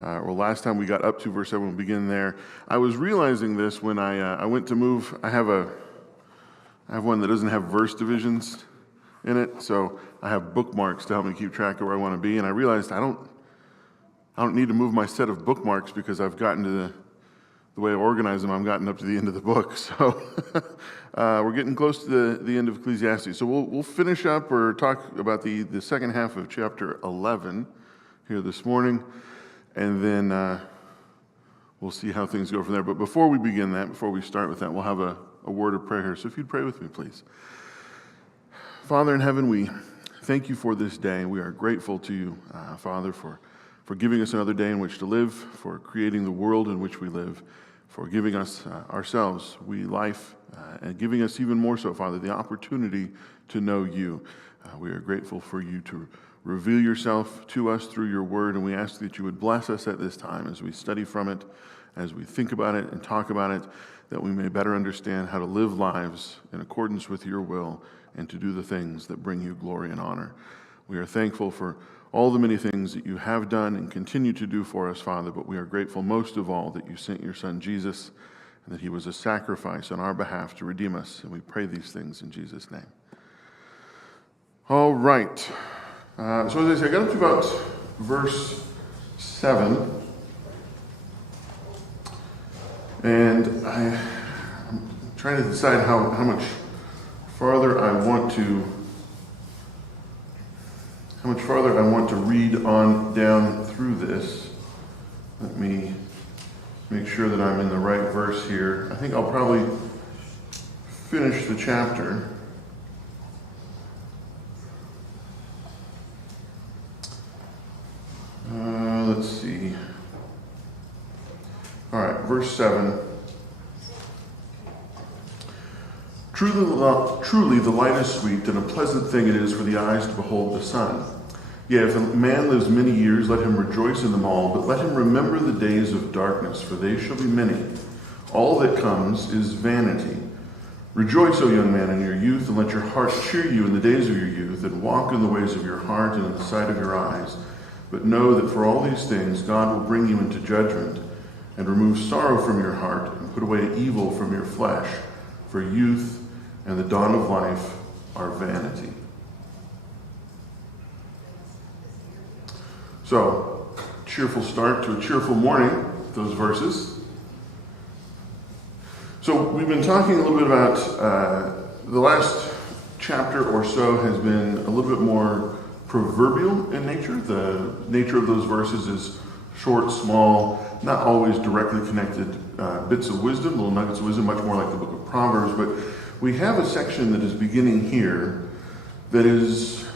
Last time we got up to verse 7, we'll begin there. I was realizing this when I went to move. I have one that doesn't have verse divisions in it, so I have bookmarks to help me keep track of where I want to be. And I realized I don't need to move my set of bookmarks because I've gotten to the way I organize them. I've gotten up to the end of the book, so we're getting close to the end of Ecclesiastes. So we'll finish up or talk about the second half of chapter 11 here this morning. And then we'll see how things go from there. But before we begin that, before we start with that, we'll have a word of prayer here. So if you'd pray with me, please. Father in heaven, we thank you for this day. We are grateful to you, Father, for giving us another day in which to live, for creating the world in which we live, for giving us ourselves, life, and giving us even more so, Father, the opportunity to know you. We are grateful for you to reveal yourself to us through your word, and we ask that you would bless us at this time as we study from it, as we think about it and talk about it, that we may better understand how to live lives in accordance with your will and to do the things that bring you glory and honor. We are thankful for all the many things that you have done and continue to do for us, Father, but we are grateful most of all that you sent your Son Jesus and that he was a sacrifice on our behalf to redeem us, and we pray these things in Jesus' name. All right. So as I say, I got up to about verse 7, and I'm trying to decide how much farther I want to read on down through this. Let me make sure that I'm in the right verse here. I think I'll probably finish the chapter. Let's see. All right, verse 7. Truly the light is sweet, and a pleasant thing it is for the eyes to behold the sun. Yet if a man lives many years, let him rejoice in them all, but let him remember the days of darkness, for they shall be many. All that comes is vanity. Rejoice, O young man, in your youth, and let your heart cheer you in the days of your youth, and walk in the ways of your heart and in the sight of your eyes. But know that for all these things God will bring you into judgment, and remove sorrow from your heart, and put away evil from your flesh. For youth and the dawn of life are vanity. So, cheerful start to a cheerful morning, those verses. So we've been talking a little bit about, the last chapter or so has been a little bit more proverbial in nature. The nature of those verses is short, small, not always directly connected bits of wisdom, little nuggets of wisdom, much more like the book of Proverbs. But we have a section that is beginning here that is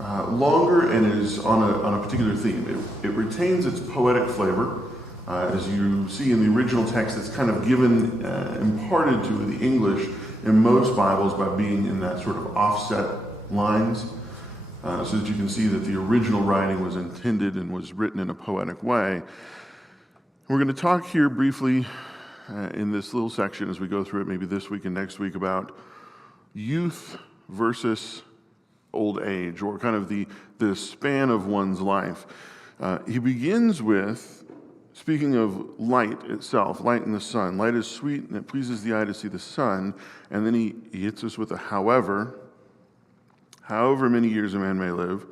longer and is on a particular theme. It retains its poetic flavor. As you see in the original text, it's kind of given, imparted to the English in most Bibles by being in that sort of offset lines. So that you can see that the original writing was intended and was written in a poetic way. We're going to talk here briefly in this little section as we go through it, maybe this week and next week, about youth versus old age, or kind of the span of one's life. He begins with, speaking of light itself, light in the sun. Light is sweet and it pleases the eye to see the sun. And then he hits us with a however many years a man may live,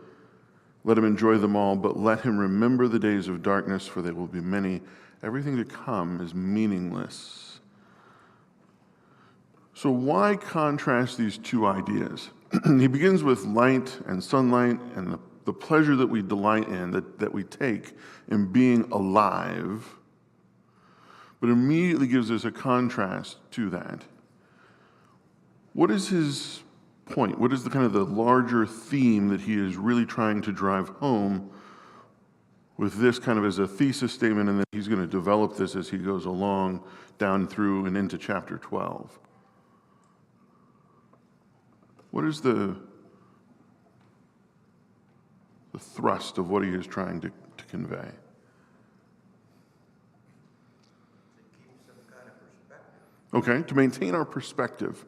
let him enjoy them all, but let him remember the days of darkness, for they will be many. Everything to come is meaningless. So why contrast these two ideas? He begins with light and sunlight and the pleasure that we delight in, that we take in being alive, but immediately gives us a contrast to that. What is his point? What is the kind of the larger theme that he is really trying to drive home with this kind of as a thesis statement, and then he's going to develop this as he goes along down through and into chapter 12? What is the thrust of what he is trying to convey? Okay, to maintain our perspective.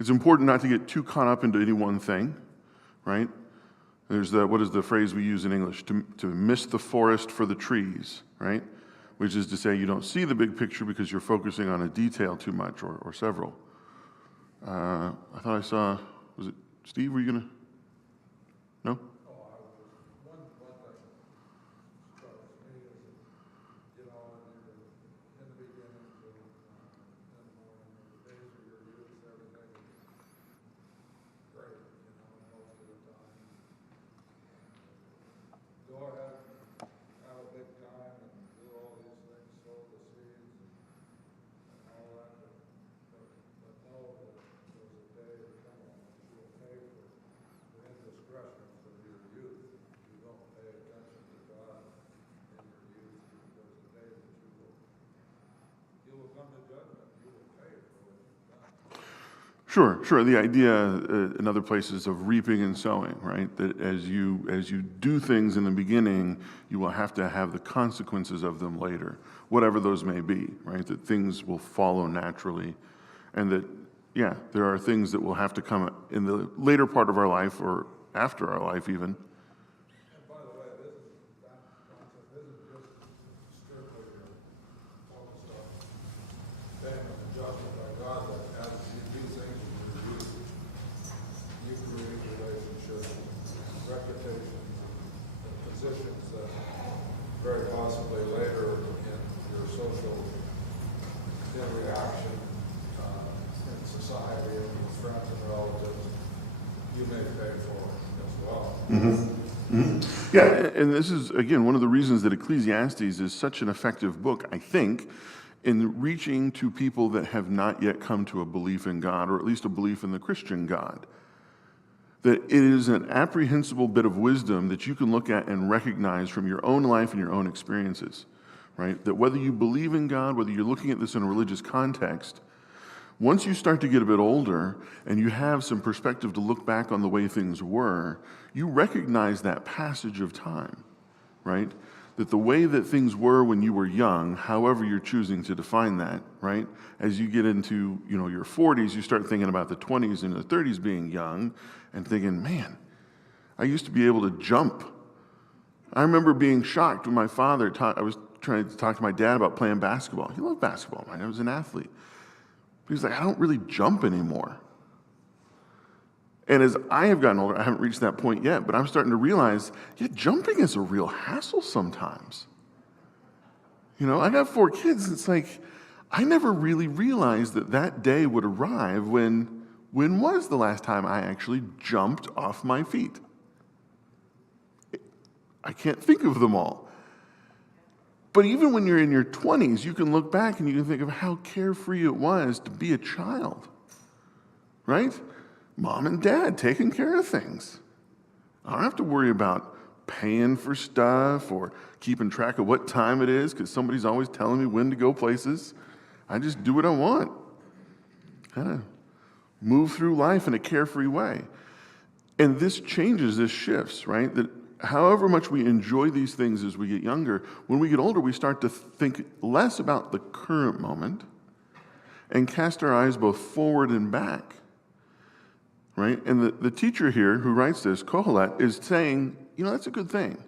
It's important not to get too caught up into any one thing, right? There's what is the phrase we use in English? To miss the forest for the trees, right? Which is to say you don't see the big picture because you're focusing on a detail too much or several. I thought I saw, was it Steve? Were you going to? No? Sure. The idea in other places of reaping and sowing, right? That as you do things in the beginning, you will have to have the consequences of them later, whatever those may be, right? That things will follow naturally, and that there are things that will have to come in the later part of our life or after our life even. Very possibly later in your social interaction in society and with friends and relatives, you may pay for as well. Mm-hmm. Mm-hmm. Yeah, and this is, again, one of the reasons that Ecclesiastes is such an effective book, I think, in reaching to people that have not yet come to a belief in God, or at least a belief in the Christian God. That it is an apprehensible bit of wisdom that you can look at and recognize from your own life and your own experiences, right? That whether you believe in God, whether you're looking at this in a religious context, once you start to get a bit older and you have some perspective to look back on the way things were, you recognize that passage of time, right? That the way that things were when you were young, however you're choosing to define that, right? As you get into, your 40s, you start thinking about the 20s and the 30s being young and thinking, man, I used to be able to jump. I remember being shocked when my father I was trying to talk to my dad about playing basketball. He loved basketball, right? I was an athlete. But he's like, I don't really jump anymore. And as I have gotten older, I haven't reached that point yet, but I'm starting to realize, jumping is a real hassle sometimes. I got 4 kids. It's like, I never really realized that day would arrive when was the last time I actually jumped off my feet? I can't think of them all. But even when you're in your 20s, you can look back and you can think of how carefree it was to be a child, right? Mom and dad taking care of things. I don't have to worry about paying for stuff or keeping track of what time it is because somebody's always telling me when to go places. I just do what I want. Kind of move through life in a carefree way. And this shifts, right? That however much we enjoy these things as we get younger, when we get older, we start to think less about the current moment and cast our eyes both forward and back. Right? And the teacher here who writes this, Kohelet, is saying, that's a good thing.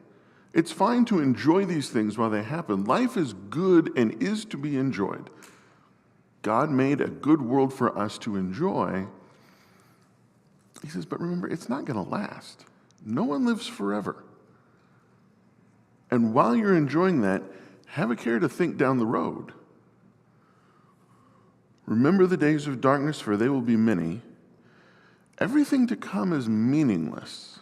It's fine to enjoy these things while they happen. Life is good and is to be enjoyed. God made a good world for us to enjoy. He says, but remember, it's not going to last. No one lives forever. And while you're enjoying that, have a care to think down the road. Remember the days of darkness, for they will be many. Everything to come is meaningless.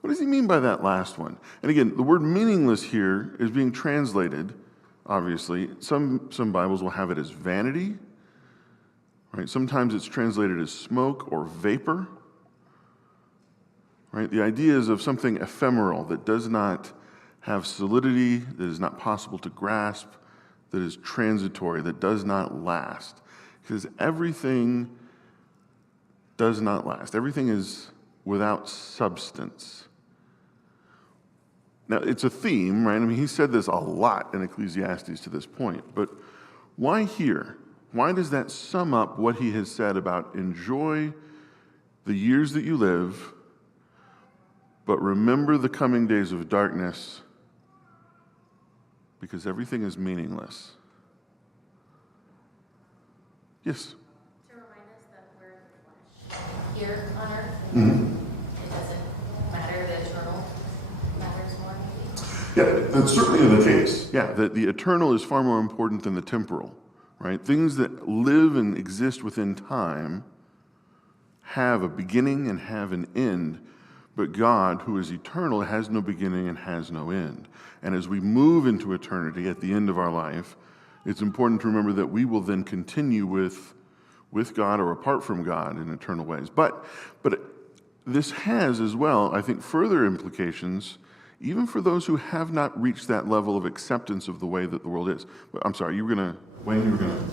What does he mean by that last one? And again, the word meaningless here is being translated, obviously. Some Bibles will have it as vanity, right? Sometimes it's translated as smoke or vapor, right? The idea is of something ephemeral that does not have solidity, that is not possible to grasp, that is transitory, that does not last. Because everything does not last. Everything is without substance. Now, it's a theme, right? I mean, he said this a lot in Ecclesiastes to this point, but why here? Why does that sum up what he has said about enjoy the years that you live, But remember the coming days of darkness, because everything is meaningless. Yes? To remind us that we're in the flesh here on earth. It doesn't matter, the eternal matters more, maybe. Yeah, that's certainly the case. Yeah, that the eternal is far more important than the temporal, right? Things that live and exist within time have a beginning and have an end, but God, who is eternal, has no beginning and has no end. And as we move into eternity at the end of our life, it's important to remember that we will then continue with God or apart from God in eternal ways. But this has as well, I think, further implications, even for those who have not reached that level of acceptance of the way that the world is. But I'm sorry, Wayne, you were going to...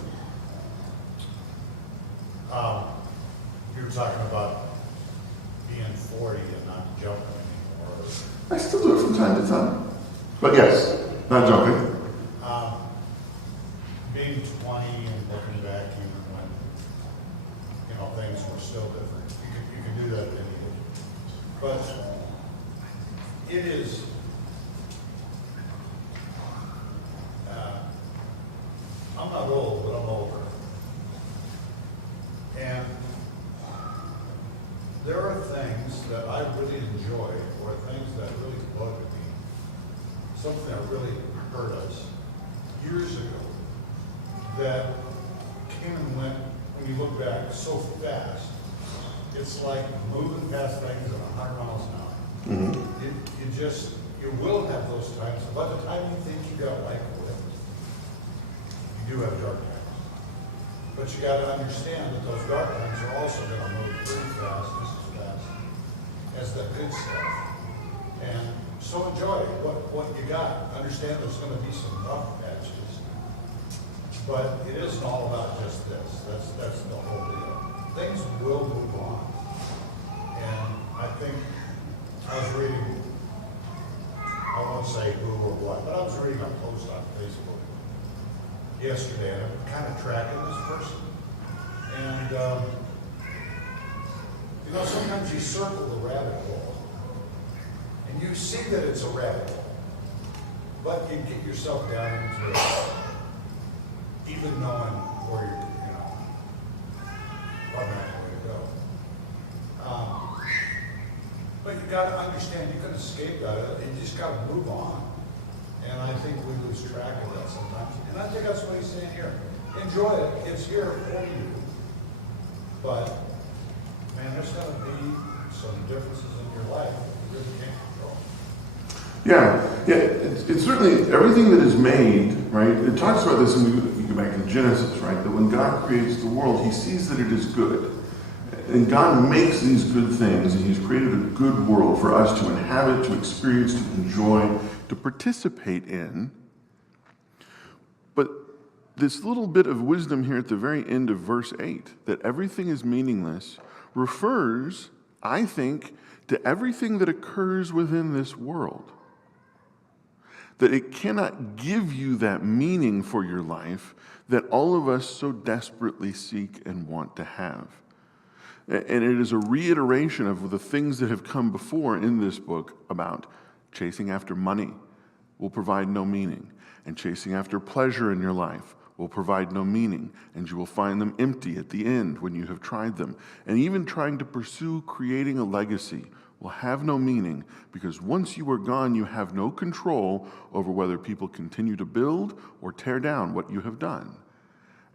You were talking about being 40 and not jumping anymore. I still do it from time to time. But yes, not joking. Being 20 and looking back even when, things were still different. You can do that at any age. But it is, I'm not old, but I'm older. And there are things that I really enjoy, or things that really bug me. Something that really hurt us years ago that came and went when you look back so fast. It's like moving past things at 100 miles an hour. You will have those times. By the time you think you got life with, you do have dark times. But you got to understand that those dark times are also going to move pretty fast, just as fast as the good stuff. And so enjoy what you got. Understand there's going to be some rough patches, but it isn't all about just this. That's the whole deal. Things will move on. And I think I was reading, I won't say who or what, but I was reading a post on Facebook yesterday, and I'm kind of tracking this person. And, sometimes you circle the rabbit hole, and you see that it's a rabbit hole, but you get yourself down into it, even knowing where you're, probably not the way to go. But you got to understand you can escape that. You just got to move on. And I think we lose track of that sometimes. And I think that's what he's saying here. Enjoy it. It's here for you. But, man, there's going to be some differences in your life that you really can't control. Yeah. It's certainly everything that is made, right? It talks about this, and you go back in Genesis, right? That when God creates the world, he sees that it is good. And God makes these good things, and he's created a good world for us to inhabit, to experience, to enjoy, to participate in. But this little bit of wisdom here at the very end of verse 8, that everything is meaningless, refers, I think, to everything that occurs within this world. That it cannot give you that meaning for your life that all of us so desperately seek and want to have. And it is a reiteration of the things that have come before in this book about chasing after money will provide no meaning, and chasing after pleasure in your life will provide no meaning, and you will find them empty at the end when you have tried them. And even trying to pursue creating a legacy will have no meaning, because once you are gone, you have no control over whether people continue to build or tear down what you have done.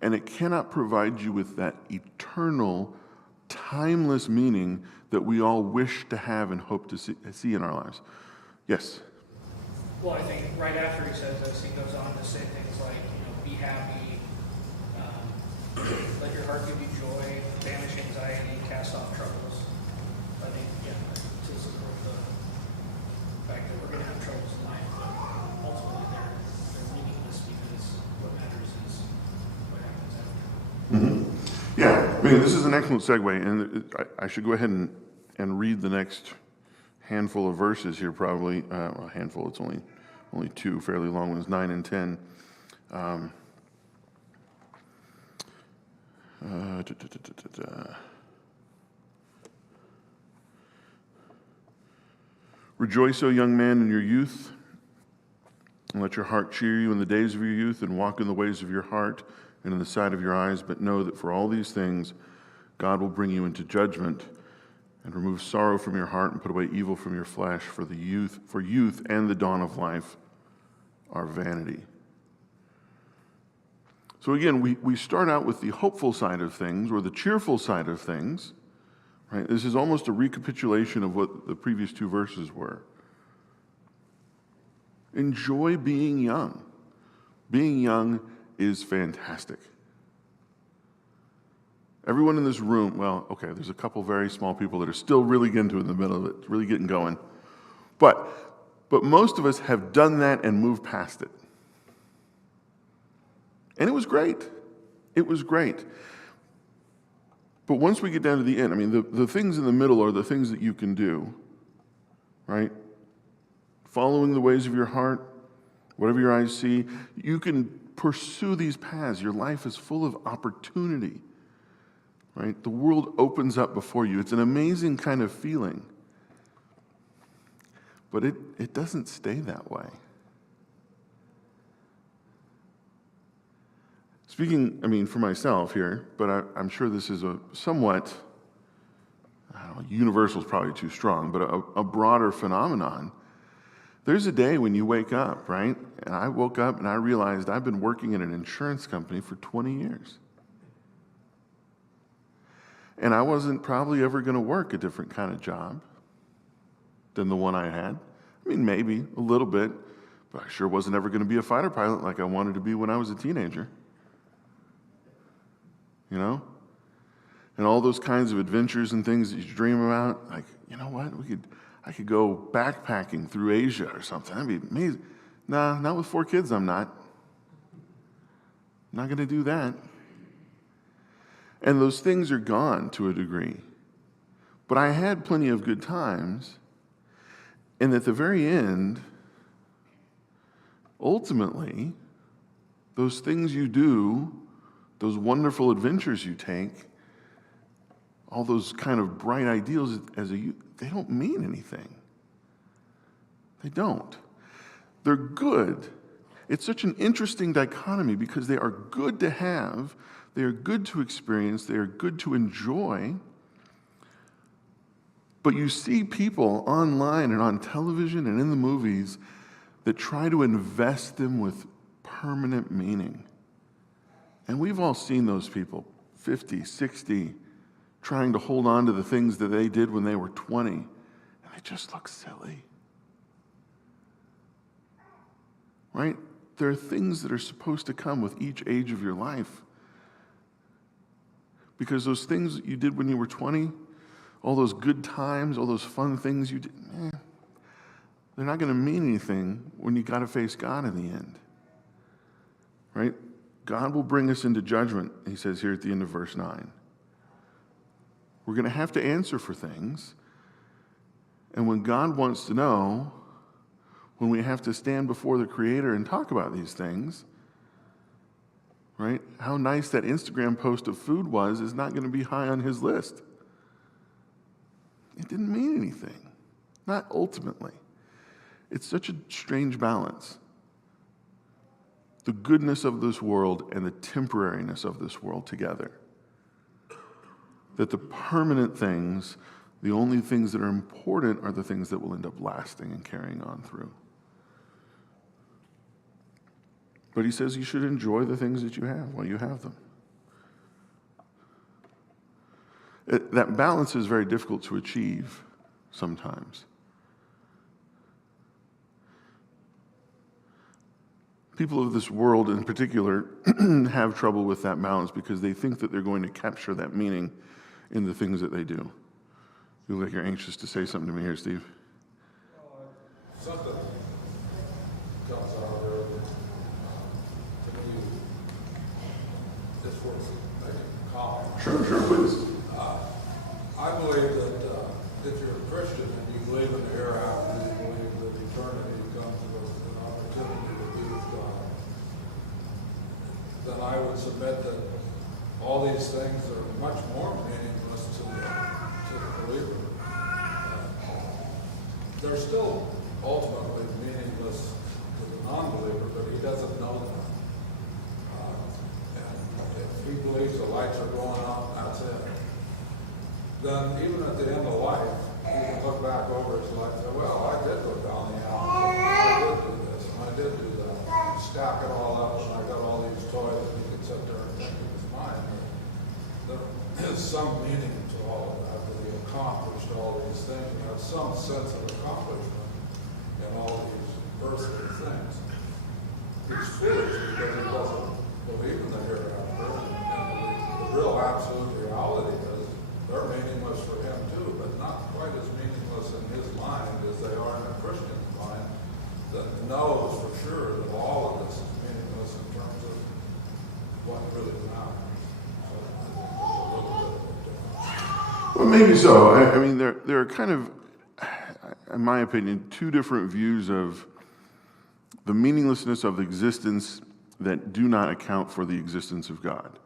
And it cannot provide you with that eternal, timeless meaning that we all wish to have and hope to see in our lives. Yes? Well, I think right after he says this, he goes on to say things like, be happy, let your heart give you joy, banish anxiety, cast off troubles. I think, to support the fact that we're going to have troubles in life, but ultimately they're meaningless, because what matters is what happens after. Mm-hmm. Yeah, this is an excellent segue, and I should go ahead and read the next handful of verses here, probably. A handful, it's only two fairly long ones, 9 and 10. Rejoice, O young man, in your youth, and let your heart cheer you in the days of your youth, and walk in the ways of your heart and in the sight of your eyes. But know that for all these things, God will bring you into judgment and remove sorrow from your heart and put away evil from your flesh. For youth and the dawn of life are vanity. So again, we start out with the hopeful side of things, or the cheerful side of things. Right? This is almost a recapitulation of what the previous two verses were. Enjoy being young. Being young is fantastic. Everyone in this room, well, okay, there's a couple very small people that are still really getting to it in the middle of it, really getting going. But most of us have done that and moved past it. And it was great. It was great. But once we get down to the end, I mean, the things in the middle are the things that you can do, right? Following the ways of your heart, whatever your eyes see, you can pursue these paths. Your life is full of opportunity, right? The world opens up before you. It's an amazing kind of feeling. But it doesn't stay that way. Speaking, I mean, for myself here, but I'm sure this is a somewhat, I don't know, universal is probably too strong, but a broader phenomenon. There's a day when you wake up, right? And I woke up and I realized I've been working in an insurance company for 20 years. And I wasn't probably ever going to work a different kind of job than the one I had. I mean, maybe a little bit, but I sure wasn't ever going to be a fighter pilot like I wanted to be when I was a teenager. You know? And all those kinds of adventures and things that you dream about, like, you know what, I could go backpacking through Asia or something. That'd be amazing. Nah, not with 4 kids, I'm not. I'm not going to do that. And those things are gone to a degree. But I had plenty of good times. And at the very end, ultimately, those things you do, those wonderful adventures you take, all those kind of bright ideals as a youth, they don't mean anything. They don't. They're good. It's such an interesting dichotomy because they are good to have, they are good to experience, they are good to enjoy. But you see people online and on television and in the movies that try to invest them with permanent meaning. And we've all seen those people, 50, 60, trying to hold on to the things that they did when they were 20, and they just look silly. Right? There are things that are supposed to come with each age of your life. Because those things that you did when you were 20, all those good times, all those fun things you did, they're not going to mean anything when you got to face God in the end. Right? God will bring us into judgment, he says here at the end of verse 9. We're going to have to answer for things. And when God wants to know, when we have to stand before the Creator and talk about these things, right? How nice that Instagram post of food was is not going to be high on his list. It didn't mean anything. Not ultimately. It's such a strange balance. The goodness of this world and the temporariness of this world together. That the permanent things, the only things that are important are the things that will end up lasting and carrying on through. But he says you should enjoy the things that you have while you have them. That balance is very difficult to achieve sometimes. People of this world in particular have trouble with that balance because they think that they're going to capture that meaning in the things that they do. You look like you're anxious to say something to me here, Steve. Something comes out of it to me. It's worth making a comment. Sure, please. I believe that if you're a Christian and you believe in the hereafter, you believe that eternity comes with an opportunity to be with God, then I would submit that all these things are much more meaningless to the believer. they're still ultimately meaningless to the non-believer, but he doesn't know that. And if he believes the lights are going on, that's it. Then even at the end of life, he can look back over his life and say, well, I did go down the alley, I did do this, and I did do that. Stack it all up, and I got all these toys, and he could sit there and think in his mind that there is some meaning to all of that, that he accomplished all these things, and has some sense of accomplishment in all these earthly things. He's foolish because he doesn't believe in the hereafter, and the real absolute reality is they're meaningless for him too, but not quite as meaningless in his mind as they are in a Christian's mind that knows for sure that all of this is meaningless in terms of what really matters. So I think it's a little bit of a difference. Well, maybe so. I mean, there are kind of, in my opinion, two different views of the meaninglessness of existence that do not account for the existence of God.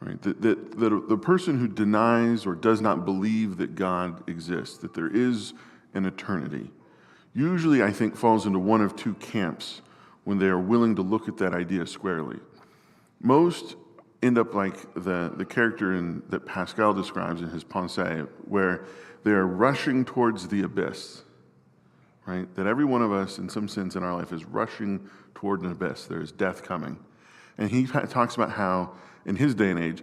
Right? That the person who denies or does not believe that God exists, that there is an eternity, usually I think falls into one of two camps when they are willing to look at that idea squarely. Most end up like the character that Pascal describes in his Pensée, where they are rushing towards the abyss. Right? That every one of us, in some sense in our life, is rushing toward an abyss. There is death coming. And he talks about how, in his day and age,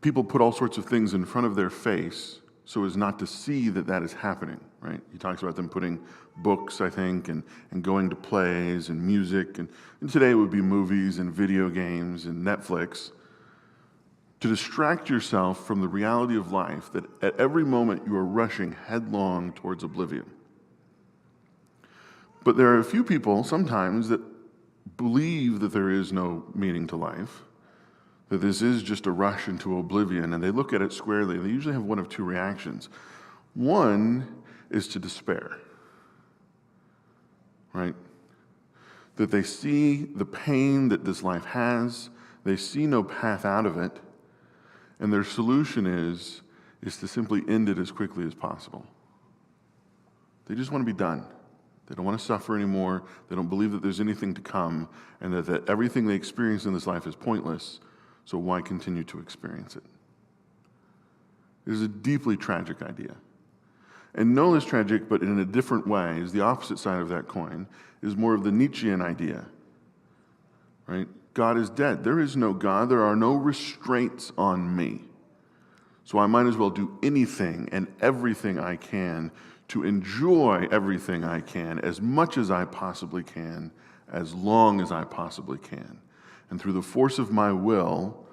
people put all sorts of things in front of their face so as not to see that that is happening, right? He talks about them putting books, I think, and going to plays and music, and today it would be movies and video games and Netflix, to distract yourself from the reality of life, that at every moment you are rushing headlong towards oblivion. But there are a few people sometimes that believe that there is no meaning to life, that this is just a rush into oblivion, and they look at it squarely. They usually have one of two reactions. One is to despair, right? That they see the pain that this life has, they see no path out of it, and their solution is to simply end it as quickly as possible. They just want to be done. They don't want to suffer anymore. They don't believe that there's anything to come, and that everything they experience in this life is pointless, so why continue to experience it? It is a deeply tragic idea. And no less tragic, but in a different way, is the opposite side of that coin, is more of the Nietzschean idea. Right? God is dead. There is no God. There are no restraints on me. So I might as well do anything and everything I can to enjoy everything I can, as much as I possibly can, as long as I possibly can. And through the force of my will,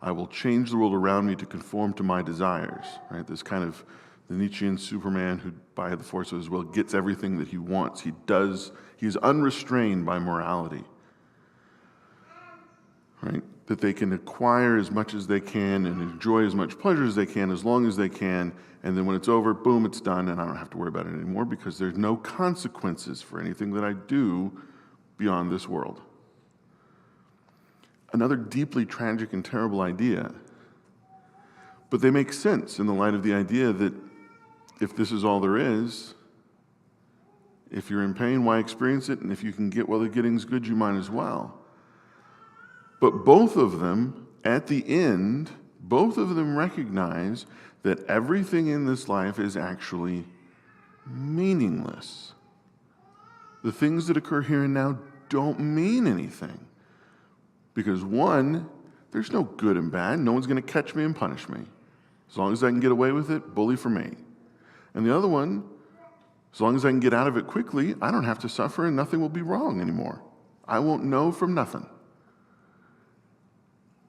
I will change the world around me to conform to my desires. Right? This kind of the Nietzschean Superman who, by the force of his will, gets everything that he wants. He is unrestrained by morality. Right? That they can acquire as much as they can and enjoy as much pleasure as they can, as long as they can, and then when it's over, boom, it's done, and I don't have to worry about it anymore because there's no consequences for anything that I do beyond this world. Another deeply tragic and terrible idea, but they make sense in the light of the idea that if this is all there is, if you're in pain, why experience it? And if you can get while the getting's good, you might as well. But both of them, at the end, both of them recognize that everything in this life is actually meaningless. The things that occur here and now don't mean anything. Because one, there's no good and bad. No one's going to catch me and punish me. As long as I can get away with it, bully for me. And the other one, as long as I can get out of it quickly, I don't have to suffer and nothing will be wrong anymore. I won't know from nothing.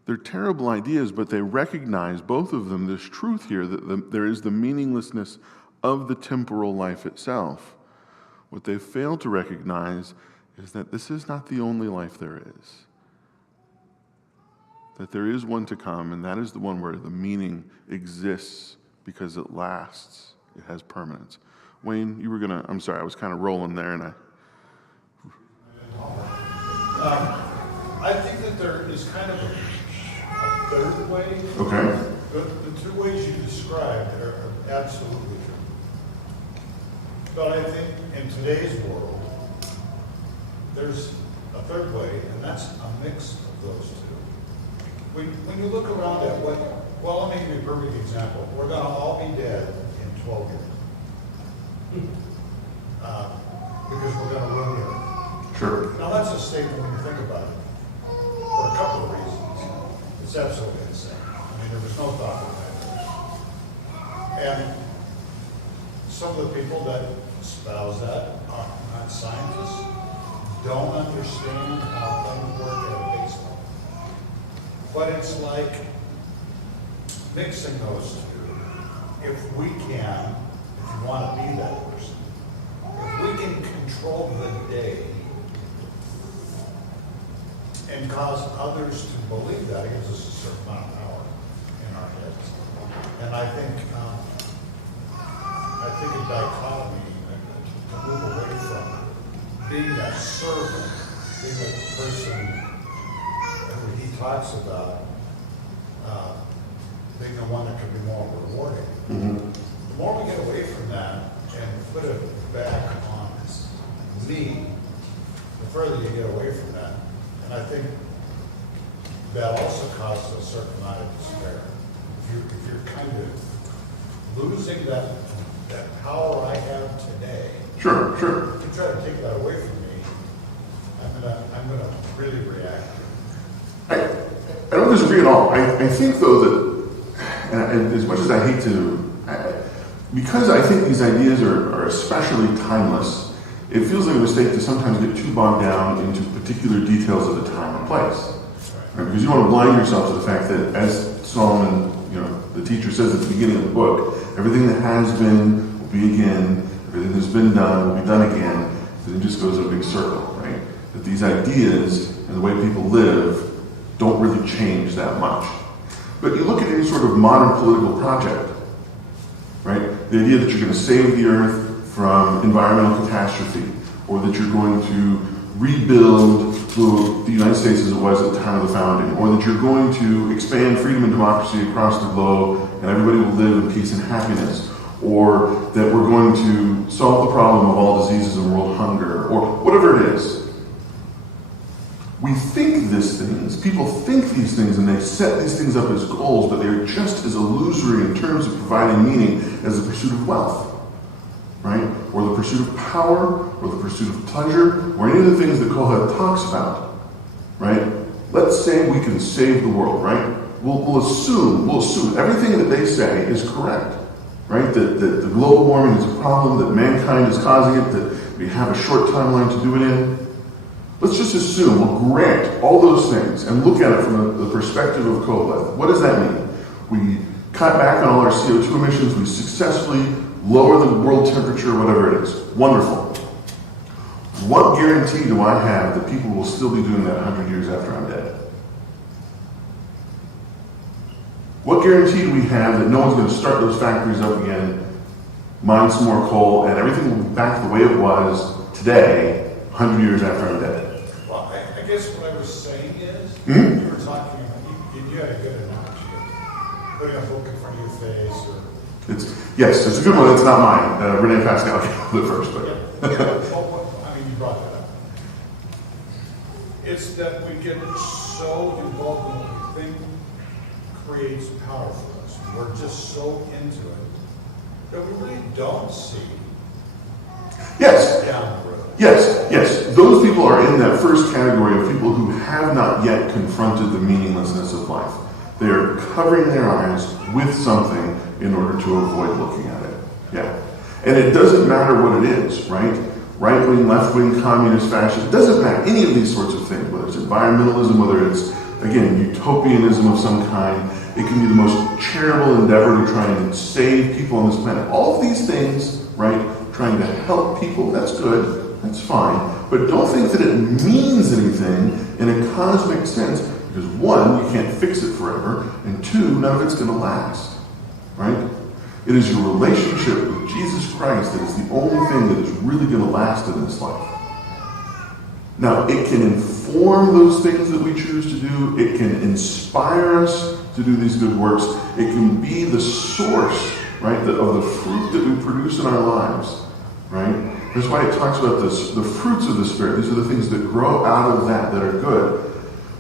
They're terrible ideas, but they recognize, both of them, this truth here, that there is the meaninglessness of the temporal life itself. What they fail to recognize is that this is not the only life there is. That there is one to come, and that is the one where the meaning exists because it lasts. It has permanence. Wayne, you were going to, I'm sorry, I was kind of rolling there, and I think that there is kind of a third way. Okay. The two ways you described are absolutely true. But I think in today's world, there's a third way, and that's a mix of those two. When you look around at what, well, I'll make you a perfect example. We're gonna all be dead in 12 years. Because we're gonna run here. Sure. Now, that's a statement when you think about it, for a couple of reasons. It's absolutely insane. I mean, there was no thought behind this. And some of the people that espouse that are not scientists, don't understand how things work at a baseball. But it's like mixing those two. If we can, if you want to be that person, if we can control the day and cause others to believe that, it gives us a certain amount of power in our heads. And I think a dichotomy to move away from being that servant, being that person who he talks about, being the one that can be more rewarding. The more we get away from that and put it back on me, the further you get away from that. And I think that also causes a certain amount of despair. If you're kind of losing that power I have today, Sure. if you try to take that away from me, I'm gonna really react. I don't disagree at all. I think, though, that, and as much as I hate to, because I think these ideas are especially timeless, it feels like a mistake to sometimes get too bogged down into particular details of the time and place. Right? Because you want to blind yourself to the fact that, as Solomon, the teacher says at the beginning of the book, everything that has been will be again, everything that's been done will be done again, and it just goes in a big circle, right? That these ideas and the way people live don't really change that much. But you look at any sort of modern political project, right? The idea that you're going to save the earth from environmental catastrophe, or that you're going to rebuild the United States as it was at the time of the founding, or that you're going to expand freedom and democracy across the globe and everybody will live in peace and happiness, or that we're going to solve the problem of all diseases and world hunger, or whatever it is. We think these things, people think these things, and they set these things up as goals, but they're just as illusory in terms of providing meaning as the pursuit of wealth, right? Or the pursuit of power, or the pursuit of pleasure, or any of the things that Kohelet talks about, right? Let's say we can save the world, right? We'll assume everything that they say is correct, right? That the global warming is a problem, that mankind is causing it, that we have a short timeline to do it in. Let's just assume, we'll grant all those things and look at it from the perspective of Kohelet. What does that mean? We cut back on all our CO2 emissions, we successfully lower the world temperature, whatever it is. Wonderful. What guarantee do I have that people will still be doing that 100 years after I'm dead? What guarantee do we have that no one's going to start those factories up again, mine some more coal, and everything will be back the way it was today, 100 years after I'm dead? Well, I guess what I was saying is, you were talking about, you had a good analogy of putting a book in front of your face, or... Yes, it's a good one. It's not mine. Renee Pascal came it first, but... I mean, you brought that up. It's that we get so involved in what we think creates power for us. We're just so into it that we really don't see Yes. down the road. Yes. Those people are in that first category of people who have not yet confronted the meaninglessness of life. They are covering their eyes with something in order to avoid looking at it. Yeah. And it doesn't matter what it is, right? Right-wing, left-wing, communist, fascist, it doesn't matter. Any of these sorts of things, whether it's environmentalism, whether it's, again, utopianism of some kind, it can be the most charitable endeavor to try and save people on this planet. All of these things, right, trying to help people, that's good, that's fine. But don't think that it means anything in a cosmic sense, because one, you can't fix it forever, and two, none of it's going to last, right? It is your relationship with Jesus Christ that is the only thing that is really going to last in this life. Now, it can inform those things that we choose to do. It can inspire us to do these good works. It can be the source, right, of the fruit that we produce in our lives. right? That's why it talks about this, the fruits of the Spirit. These are the things that grow out of that are good.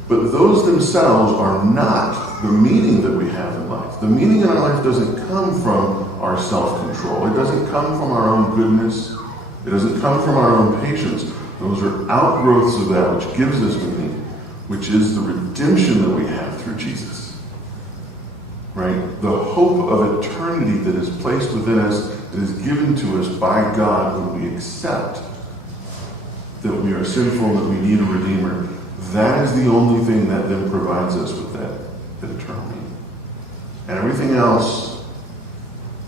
But those themselves are not the meaning that we have in life. The meaning in our life doesn't come from our self-control. It doesn't come from our own goodness. It doesn't come from our own patience. Those are outgrowths of that which gives us meaning, which is the redemption that we have through Jesus. Right? The hope of eternity that is placed within us, that is given to us by God when we accept that we are sinful, that we need a Redeemer. That is the only thing that then provides us with that eternal meaning. And everything else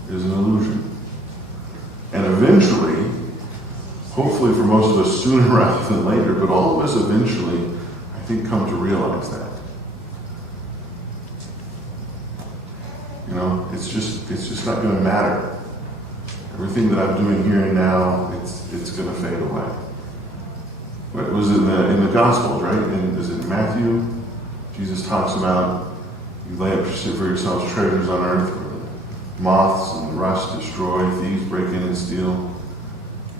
is an illusion. And eventually, hopefully for most of us sooner rather than later, but all of us eventually, I think, come to realize that. You know, it's just not going to matter. Everything that I'm doing here and now, it's going to fade away. What was it in the Gospels, right? Is it Matthew? Jesus talks about you lay up for yourselves treasures on earth where the moths and the rust destroy, thieves break in and steal.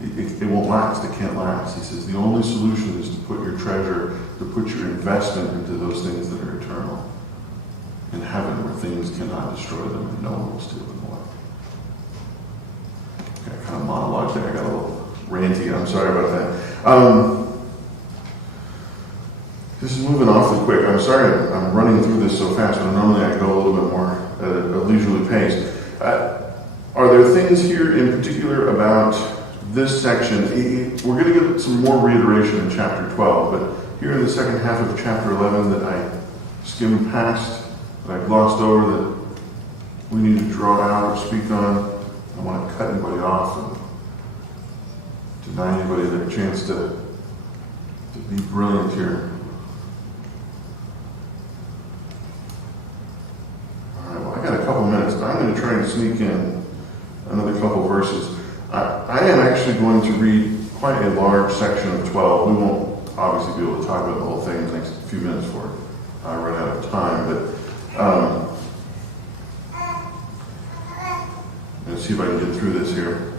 It won't last. It can't last. He says the only solution is to put your treasure, to put your investment into those things that are eternal. In heaven, where things cannot destroy them and no one will steal them away. Okay, I kind of monologued there. I got a little ranty. I'm sorry about that. This is moving awfully quick. I'm sorry I'm running through this so fast, but normally I go a little bit more at a leisurely pace. Are there things here in particular about this section? We're going to get some more reiteration in chapter 12, but here in the second half of chapter 11 that I skimmed past, that I glossed over, that we need to draw out or speak on. I don't want to cut anybody off and deny anybody their chance to be brilliant here. All right, well, I got a couple minutes. I'm going to try and sneak in another couple verses. I am actually going to read quite a large section of 12. We won't obviously be able to talk about the whole thing in the next few minutes before I run out of time, but let's see if I can get through this here.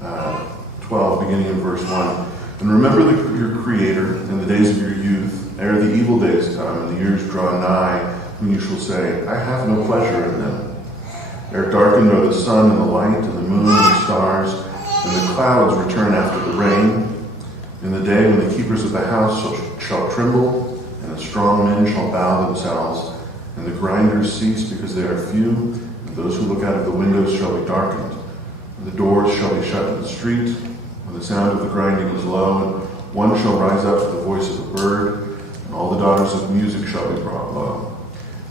12, beginning in verse 1. And remember your Creator in the days of your youth, ere the evil days come, and the years draw nigh, when you shall say, I have no pleasure in them. Ere darkened are the sun and the light, and the moon and the stars, and the clouds return after the rain. In the day when the keepers of the house shall tremble, and the strong men shall bow themselves, and the grinders cease because they are few, and those who look out of the windows shall be darkened, and the doors shall be shut in the street, when the sound of the grinding is low, and one shall rise up to the voice of a bird, and all the daughters of music shall be brought low.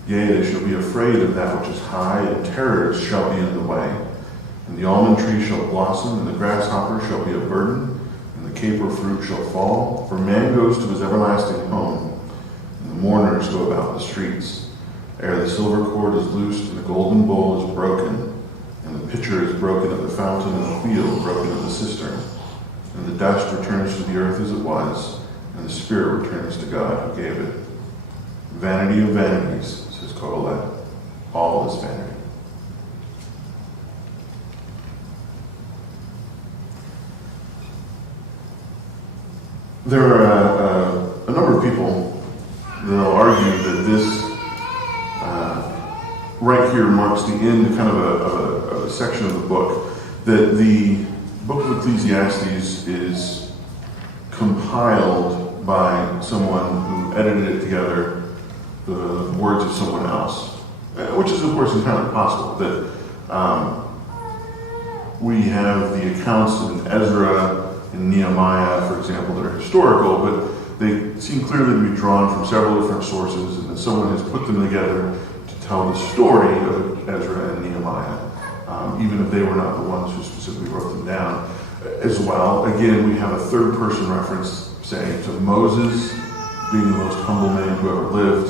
Yea, they shall be afraid of that which is high, and terrors shall be in the way. And the almond tree shall blossom, and the grasshopper shall be a burden, and the caper fruit shall fall. For man goes to his everlasting home, and the mourners go about the streets. Ere the silver cord is loosed, and the golden bowl is broken, and the pitcher is broken at the fountain, and the wheel broken at the cistern. And the dust returns to the earth as it was, and the spirit returns to God who gave it. Vanity of vanities, says Kohelet. All is vanity. There are a number of people that will argue that this right here marks the end kind of a section of the book, that the book of Ecclesiastes is compiled by someone who edited it together, the words of someone else, which is of course entirely possible. That we have the accounts in Ezra and Nehemiah, for example, that are historical, but they seem clearly to be drawn from several different sources, and that someone has put them together to tell the story of Ezra and Nehemiah, even if they were not the ones who specifically wrote them down. As well, again, we have a third person reference saying to Moses being the most humble man who ever lived,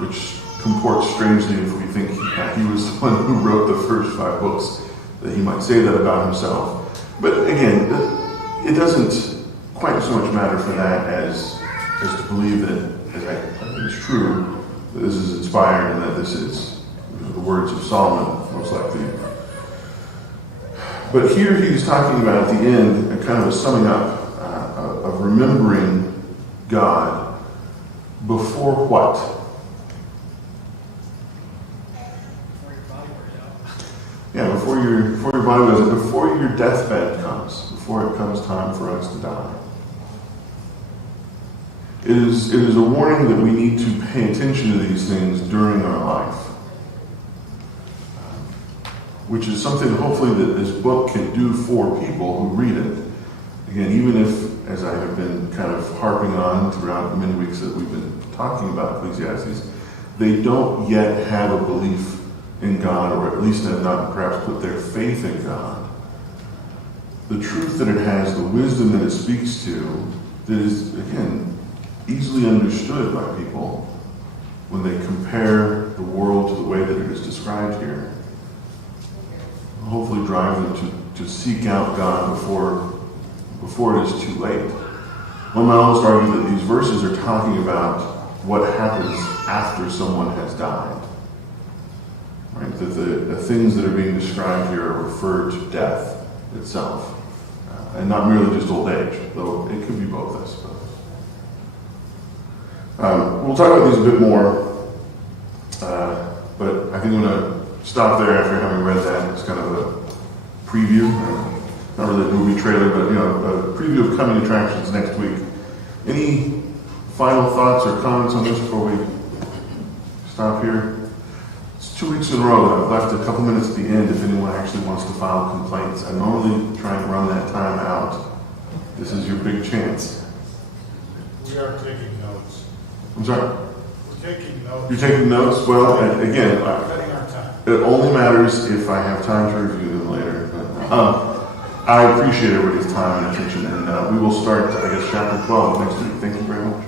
which comports strangely if we think he was the one who wrote the first 5 books, that he might say that about himself. But again, it doesn't quite so much matter for that as to believe that, as I think is true, that this is inspired and that this is the words of Solomon, most likely. But here he's talking about at the end, a kind of a summing up of remembering God before what? Before your body wears out. Yeah, before your body wears out, before your deathbed comes, before it comes time for us to die. It is a warning that we need to pay attention to these things during our life. Which is something hopefully that this book can do for people who read it. Again, even if, as I have been kind of harping on throughout the many weeks that we've been talking about Ecclesiastes, they don't yet have a belief in God, or at least have not perhaps put their faith in God. The truth that it has, the wisdom that it speaks to, that is, again, easily understood by people when they compare the world to the way that it is described here, hopefully drive them to seek out God before it is too late. One might almost argue that these verses are talking about what happens after someone has died. Right? That the things that are being described here are referred to death itself, and not merely just old age, though it could be both, I suppose. We'll talk about these a bit more, but I think I'm going to stop there after having read that. It's kind of a preview, not really a movie trailer, but a preview of coming attractions next week. Any final thoughts or comments on this before we stop here? It's 2 weeks in a row. I've left a couple minutes at the end if anyone actually wants to file complaints. I normally try and run that time out. This is your big chance. We are taking notes. I'm sorry? We're taking notes. You're taking notes? Well, again, Cutting our time. it only matters if I have time to review them later. I appreciate everybody's time and attention, and we will start, I guess, chapter 12 next week. Thank you very much.